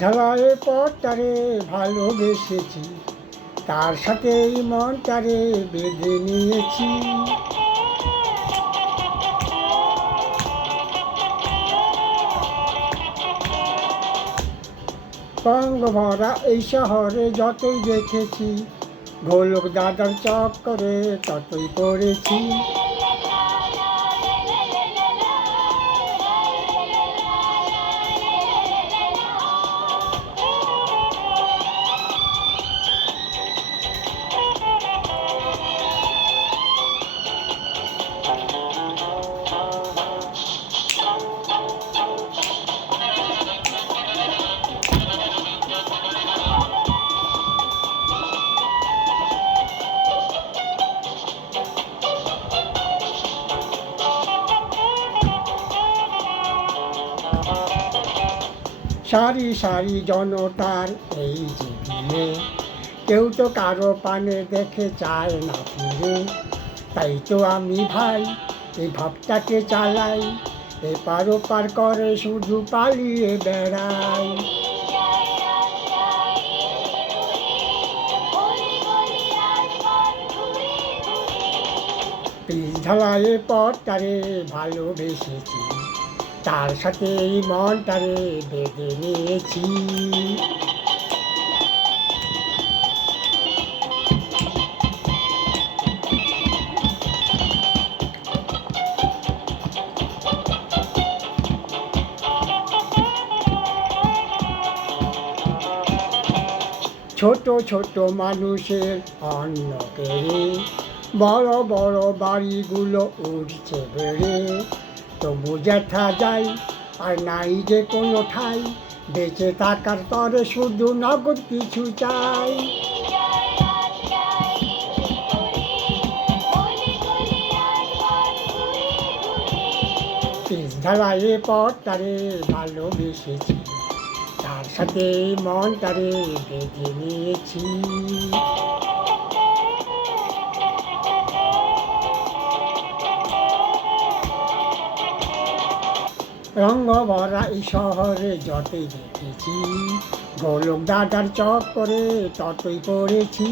ঢালায় পথটারে ভালোবেসেছি, তার সাথে এই মনটারে বেঁধে নিয়েছি। রঙ ভরা এই শহরে যতই দেখেছি, গোলক দাদার চক্করে ততই পড়েছি। সারি সারি জনতার এই যে ভিড়ে, কেউ তো কারো পানে দেখে চায় না ফিরে। তাই তো আমি ভাই এই ভাবটাকে চালাই, এপার ওপার করে শুধু পালিয়ে বেড়াই। পিচ ঢালায় পথটারে ভালোবেসেছি, তার সাথে এই মনটারে বেঁধে নিয়েছি। ছোট ছোট মানুষের অন্ন পেরে বড় বড় বাড়িগুলো উঠছে বেড়ে, তবু যেথা যাই আর নাই যে কোনো ঠাই, বেঁচে থাকার তরে শুধু নগদ কিছু চাই। পিচ ঢালায় পথটারে ভালোবেসেছি, তার সাথে মনটারে বেঁধে নিয়েছি। রঙ ভরা এই শহরে যতই দেখেছি, গোলক দাদার চক্করে ততই পড়েছি।